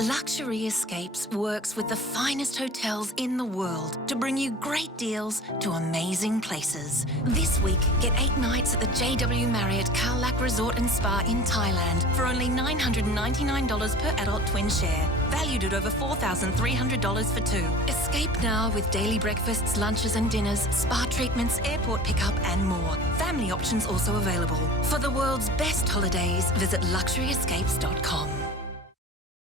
Luxury Escapes works with the finest hotels in the world to bring you great deals to amazing places. This week, get 8 nights at the JW Marriott Khao Lak Resort and Spa in Thailand for only $999 per adult twin share, valued at over $4,300 for 2. Escape now with daily breakfasts, lunches and dinners, spa treatments, airport pickup and more. Family options also available. For the world's best holidays, visit luxuryescapes.com.